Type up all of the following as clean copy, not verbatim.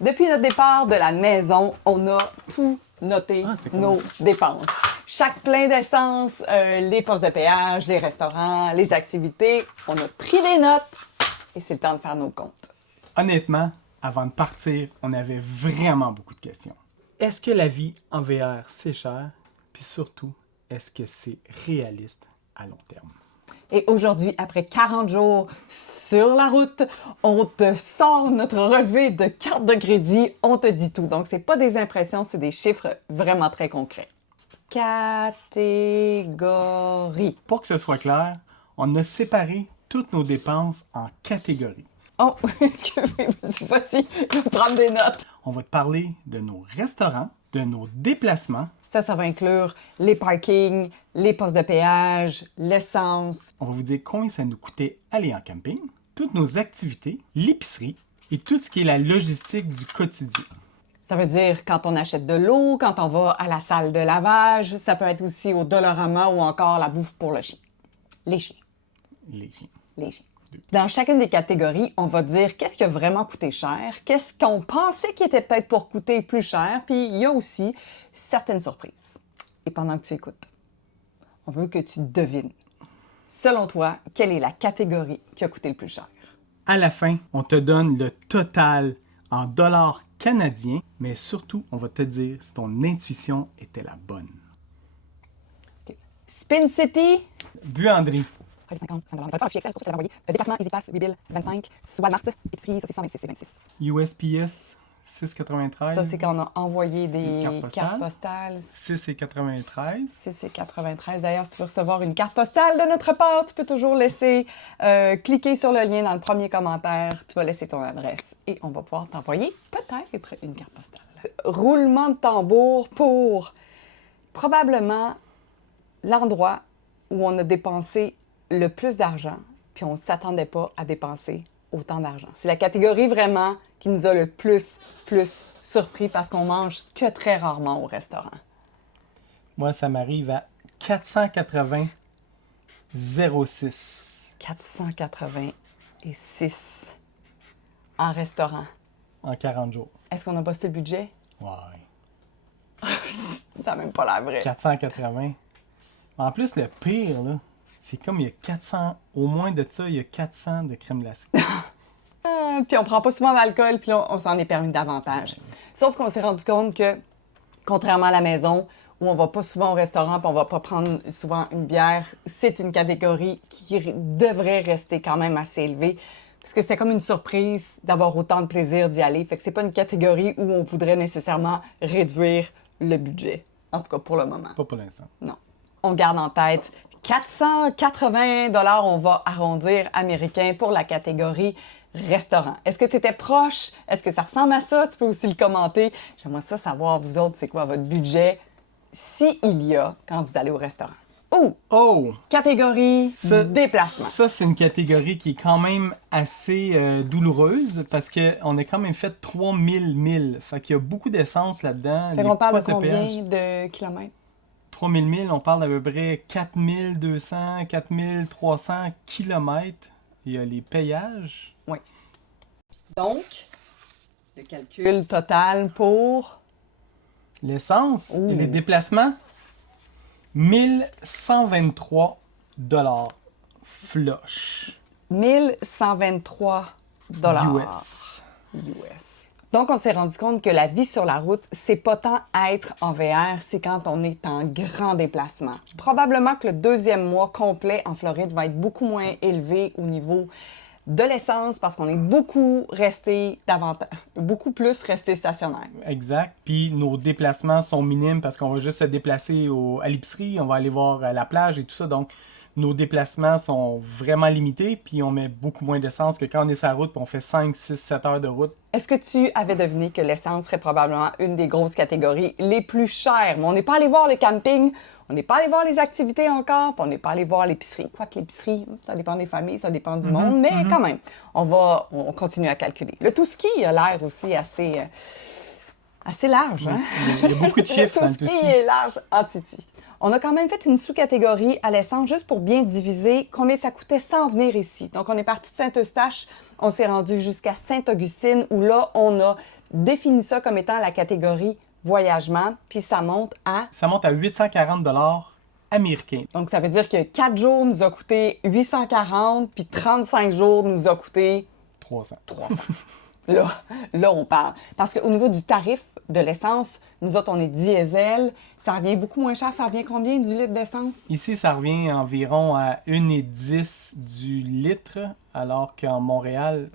Depuis notre départ de la maison, on a tout noté nos dépenses. Chaque plein d'essence, les postes de péage, les restaurants, les activités, on a pris des notes et c'est le temps de faire nos comptes. Honnêtement, avant de partir, on avait vraiment beaucoup de questions. Est-ce que la vie en VR, c'est cher? Puis surtout, est-ce que c'est réaliste à long terme? Et aujourd'hui, après 40 jours sur la route, on te sort notre relevé de carte de crédit, on te dit tout. Donc, c'est pas des impressions, c'est des chiffres vraiment très concrets. Catégorie. Pour que ce soit clair, on a séparé toutes nos dépenses en catégories. Oh, excusez-moi, voici, je vais prendre des notes. On va te parler de nos restaurants, de nos déplacements. Ça va inclure les parkings, les postes de péage, l'essence. On va vous dire combien ça nous coûtait aller en camping, toutes nos activités, l'épicerie et tout ce qui est la logistique du quotidien. Ça veut dire quand on achète de l'eau, quand on va à la salle de lavage. Ça peut être aussi au Dollarama ou encore la bouffe pour le chien. Les chiens. Les chiens. Les chiens. Dans chacune des catégories, on va dire qu'est-ce qui a vraiment coûté cher, qu'est-ce qu'on pensait qui était peut-être pour coûter plus cher, puis il y a aussi certaines surprises. Et pendant que tu écoutes, on veut que tu devines. Selon toi, quelle est la catégorie qui a coûté le plus cher? À la fin, on te donne le total en dollars canadiens, mais surtout, on va te dire si ton intuition était la bonne. Okay. Spin City. Buanderie. 50, 100 $. Fichier Excel, c'est pour ça que je l'avais envoyé. Déplacement, EasyPass, WeBill, 25. Walmart, épicerie, ça c'est 126, c'est 26. USPS, 6,93. Ça, c'est quand on a envoyé des cartes postales. postales. 6,93. 6,93. D'ailleurs, si tu veux recevoir une carte postale de notre part, tu peux toujours laisser, cliquer sur le lien dans le premier commentaire. Tu vas laisser ton adresse et on va pouvoir t'envoyer peut-être une carte postale. Roulement de tambour pour probablement l'endroit où on a dépensé le plus d'argent, puis on ne s'attendait pas à dépenser autant d'argent. C'est la catégorie vraiment qui nous a le plus surpris parce qu'on mange que très rarement au restaurant. Moi, ça m'arrive à 480,06. 486 en restaurant. En 40 jours. Est-ce qu'on a bossé le budget? Ouais. Ça n'a même pas l'air vrai. 480. En plus, le pire, là, c'est comme il y a 400, au moins de ça, il y a 400 de crème glacée. Puis on prend pas souvent d'alcool, puis là, on s'en est permis davantage. Sauf qu'on s'est rendu compte que, contrairement à la maison, où on va pas souvent au restaurant, puis on va pas prendre souvent une bière, c'est une catégorie qui devrait rester quand même assez élevée. Parce que c'est comme une surprise d'avoir autant de plaisir d'y aller. Fait que c'est pas une catégorie où on voudrait nécessairement réduire le budget. En tout cas, pour le moment. Pas pour l'instant. Non. On garde en tête 480 $, on va arrondir américain pour la catégorie restaurant. Est-ce que tu étais proche? Est-ce que ça ressemble à ça? Tu peux aussi le commenter. J'aimerais ça savoir, vous autres, c'est quoi votre budget, s'il y a, quand vous allez au restaurant. Oh! Catégorie déplacement. Ça, c'est une catégorie qui est quand même assez douloureuse parce qu'on a quand même fait 3000 milles. Fait qu'il y a beaucoup d'essence là-dedans. Fait qu'on parle de combien de kilomètres? 3000 milles, on parle d'à peu près 4200, 4300 kilomètres. Il y a les payages. Oui. Donc, le calcul total pour... L'essence et les déplacements, 1123 $ flush. 1123 US. US. Donc, on s'est rendu compte que la vie sur la route, c'est pas tant être en VR, c'est quand on est en grand déplacement. Probablement que le deuxième mois complet en Floride va être beaucoup moins élevé au niveau de l'essence parce qu'on est beaucoup plus resté stationnaire. Exact. Puis nos déplacements sont minimes parce qu'on va juste se déplacer à l'épicerie, on va aller voir la plage et tout ça. Donc, nos déplacements sont vraiment limités, puis on met beaucoup moins d'essence que quand on est sur la route, puis on fait 5, 6, 7 heures de route. Est-ce que tu avais deviné que l'essence serait probablement une des grosses catégories les plus chères? Mais on n'est pas allé voir le camping, on n'est pas allé voir les activités encore, puis on n'est pas allé voir l'épicerie. Quoique l'épicerie, ça dépend des familles, ça dépend du monde, mais quand même, on continue à calculer. Le tout-ski a l'air aussi assez large, hein? Il y a beaucoup de chiffres dans Le le tout-ski est large en titi. On a quand même fait une sous-catégorie à l'essence juste pour bien diviser combien ça coûtait sans venir ici. Donc, on est parti de Saint-Eustache, on s'est rendu jusqu'à Sainte-Augustine, où là, on a défini ça comme étant la catégorie voyagement, puis ça monte à... Ça monte à 840 américains. Donc, ça veut dire que 4 jours nous a coûté 840, puis 35 jours nous a coûté 300. 300. Là, on parle. Parce qu'au niveau du tarif de l'essence, nous autres, on est diesel. Ça revient beaucoup moins cher. Ça revient combien du litre d'essence? Ici, ça revient environ à 1,10 du litre, alors qu'en Montréal,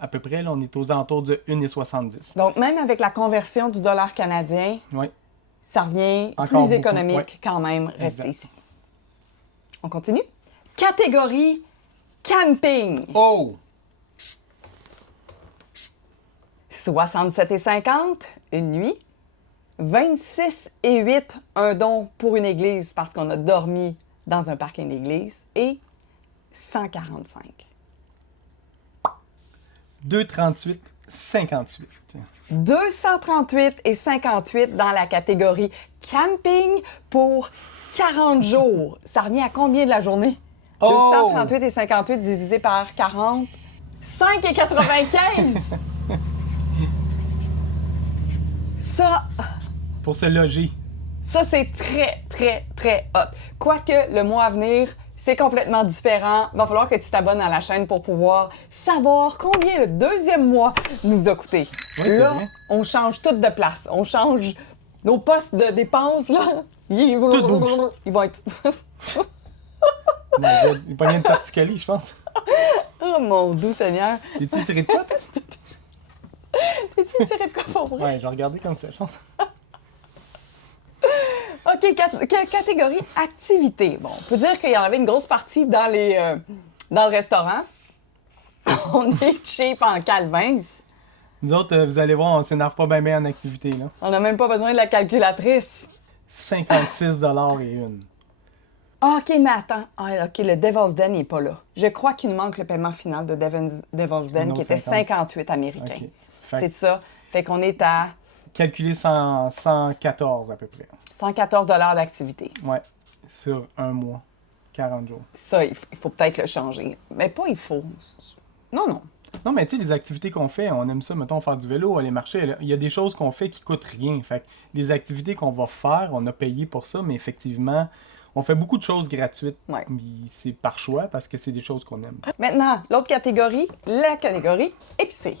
à peu près, là, on est aux alentours de 1,70. Donc, même avec la conversion du dollar canadien, Oui. ça revient Encore plus beaucoup, économique ouais. quand même rester Exact. ici. On continue? Catégorie camping. Oh! 67,50 une nuit. 26,8 un don pour une église parce qu'on a dormi dans un parking d'église. Et 145. 2,38, 58. 238 et 58 dans la catégorie camping pour 40 jours. Ça revient à combien de la journée? Oh! 238 et 58 divisé par 40. 5,95! Pour se loger. Ça, c'est très, très, très hot. Quoique, le mois à venir, c'est complètement différent. Il va falloir que tu t'abonnes à la chaîne pour pouvoir savoir combien le deuxième mois nous a coûté. Oui, c'est là, vrai. on change tout de place. On change nos postes de dépenses, là. Tout bouge. Ils vont être... Il pas rien de particulier, je pense. Oh mon doux Seigneur. Es-tu tiré de quoi, toi? T'es-tu tiré de quoi pour vrai? Ouais, je vais regarder comme ça, je pense. OK, catégorie activité. Bon, on peut dire qu'il y en avait une grosse partie dans le restaurant. On est cheap en calvins. Nous autres, vous allez voir, on s'énerve pas bien en activité, là. On n'a même pas besoin de la calculatrice. 56 et une. Ah, OK, mais attends. Ah, OK, le Devil's Den n'est pas là. Je crois qu'il nous manque le paiement final de Devil's Den, qui était 58 américains. OK. Fait C'est ça. Fait qu'on est à calculer 114 à peu près. 114 d'activité. Ouais. Sur un mois. 40 jours. Ça, il faut peut-être le changer. Mais pas il faut. Non, non. Non, mais tu sais, les activités qu'on fait, on aime ça, mettons, faire du vélo, aller marcher. Là. Il y a des choses qu'on fait qui coûtent rien. Fait que les activités qu'on va faire, on a payé pour ça, mais effectivement, on fait beaucoup de choses gratuites. Ouais. Puis c'est par choix parce que c'est des choses qu'on aime. Maintenant, l'autre catégorie, la catégorie épicée.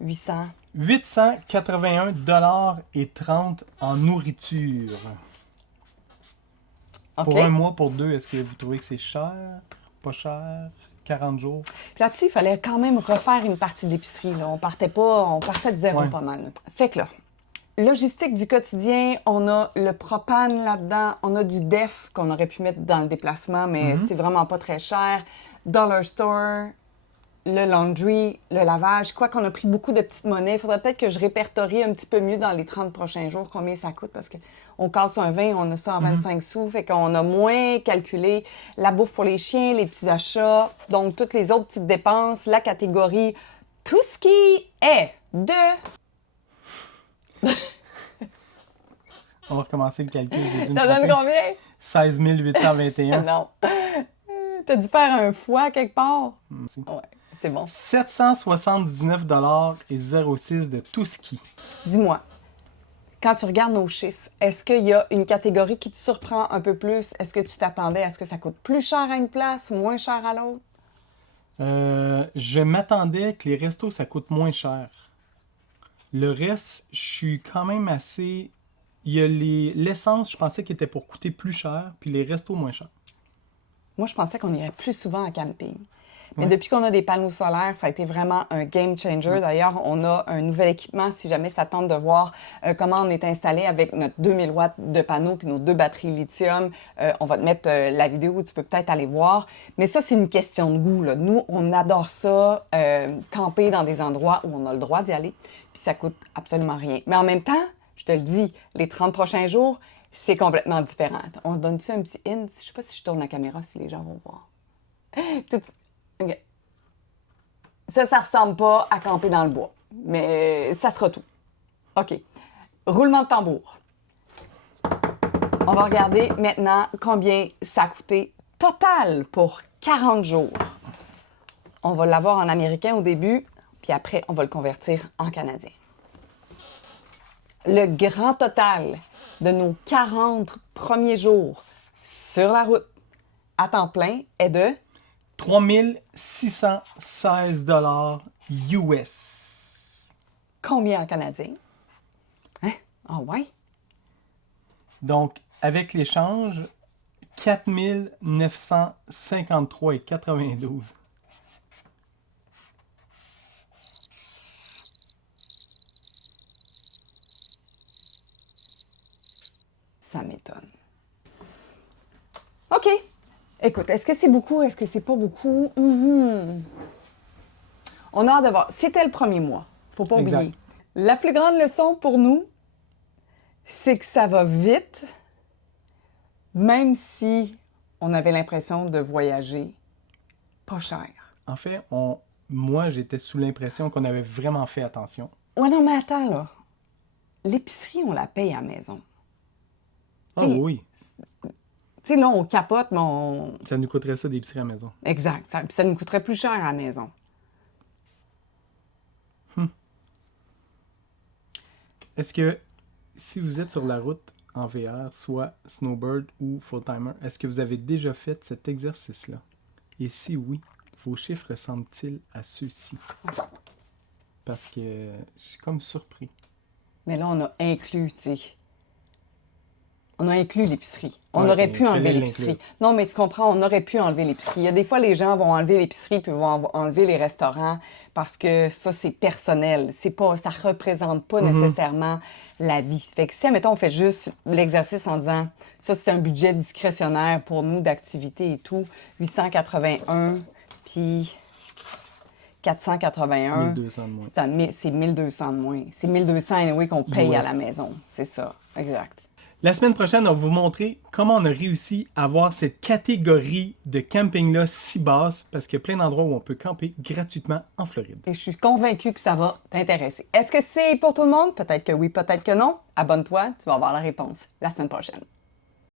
800. 881 et 30 en nourriture. OK. Pour un mois, pour deux, est-ce que vous trouvez que c'est cher? Pas cher? 40 jours? Puis là-dessus, il fallait quand même refaire une partie de l'épicerie. Là. On partait de zéro Ouais. pas mal. Fait que là, logistique du quotidien, on a le propane là-dedans, on a du def qu'on aurait pu mettre dans le déplacement, mais c'est vraiment pas très cher. Dollar Store, le laundry, le lavage, quoi qu'on a pris beaucoup de petites monnaies. Il faudrait peut-être que je répertorie un petit peu mieux dans les 30 prochains jours combien ça coûte parce qu'on casse un 20, on a ça en 25 sous. Fait qu'on a moins calculé la bouffe pour les chiens, les petits achats, donc toutes les autres petites dépenses, la catégorie, tout ce qui est de... On va recommencer le calcul. J'ai dû me Ça donne tromper. combien? 16 821. Non. T'as dû faire un foie quelque part? Merci. Ouais, c'est bon. 779 et 06 de tout ski. Dis-moi, quand tu regardes nos chiffres, est-ce qu'il y a une catégorie qui te surprend un peu plus? Est-ce que tu t'attendais à ce que ça coûte plus cher à une place, moins cher à l'autre? Je m'attendais que les restos, ça coûte moins cher. Le reste, je suis quand même assez... Il y a l'essence, je pensais qu'il était pour coûter plus cher, puis les restos moins chers. Moi, je pensais qu'on irait plus souvent en camping. Mais Ouais. depuis qu'on a des panneaux solaires, ça a été vraiment un game changer. D'ailleurs, on a un nouvel équipement si jamais ça tente de voir comment on est installé avec notre 2000 watts de panneaux puis nos 2 batteries lithium. On va te mettre la vidéo où tu peux peut-être aller voir. Mais ça, c'est une question de goût, là. Nous, on adore ça, camper dans des endroits où on a le droit d'y aller. Puis ça coûte absolument rien. Mais en même temps, je te le dis, les 30 prochains jours, c'est complètement différent. On donne-tu un petit hint? Je sais pas si je tourne la caméra, si les gens vont voir. Tout... OK. Ça ressemble pas à camper dans le bois, mais ça sera tout. OK. Roulement de tambour. On va regarder maintenant combien ça a coûté total pour 40 jours. On va l'avoir en américain au début, puis après, on va le convertir en canadien. Le grand total de nos 40 premiers jours sur la route à temps plein est de 3616 $ US. combien en canadien? Hein? Ah ouais? Donc, avec l'échange, 4953,92. Ça m'étonne. OK. Écoute, est-ce que c'est beaucoup? Est-ce que c'est pas beaucoup? On a hâte de voir. C'était le premier mois. Faut pas Exact. oublier. La plus grande leçon pour nous, c'est que ça va vite, même si on avait l'impression de voyager pas cher. En fait, moi, j'étais sous l'impression qu'on avait vraiment fait attention. Ouais, non, mais attends, là. L'épicerie, on la paye à la maison. Ah T'sais, oui, Tu sais, là, on capote, mais on... ça nous coûterait ça d'épicerie à la maison. Exact. Ça nous coûterait plus cher à la maison. Est-ce que si vous êtes sur la route en VR, soit snowbird ou full-timer, est-ce que vous avez déjà fait cet exercice-là? Et si oui, vos chiffres ressemblent-ils à ceux-ci? Parce que je suis comme surpris. Mais là, on a inclus, tu sais. On a inclus l'épicerie. On Ouais, aurait mais pu enlever fallait l'épicerie. l'inclure. Non, mais tu comprends, on aurait pu enlever l'épicerie. Il y a des fois, les gens vont enlever l'épicerie puis vont enlever les restaurants parce que ça, c'est personnel. C'est pas, ça représente pas nécessairement la vie. Fait que si, admettons, on fait juste l'exercice en disant, ça, c'est un budget discrétionnaire pour nous d'activité et tout, 881, puis 481. 1200 de moins. C'est 1200 de moins. C'est 1200 anyway qu'on paye à la US. maison. C'est ça, exact. La semaine prochaine, on va vous montrer comment on a réussi à avoir cette catégorie de camping-là si basse, parce qu'il y a plein d'endroits où on peut camper gratuitement en Floride. Et je suis convaincue que ça va t'intéresser. Est-ce que c'est pour tout le monde? Peut-être que oui, peut-être que non. Abonne-toi, tu vas avoir la réponse la semaine prochaine.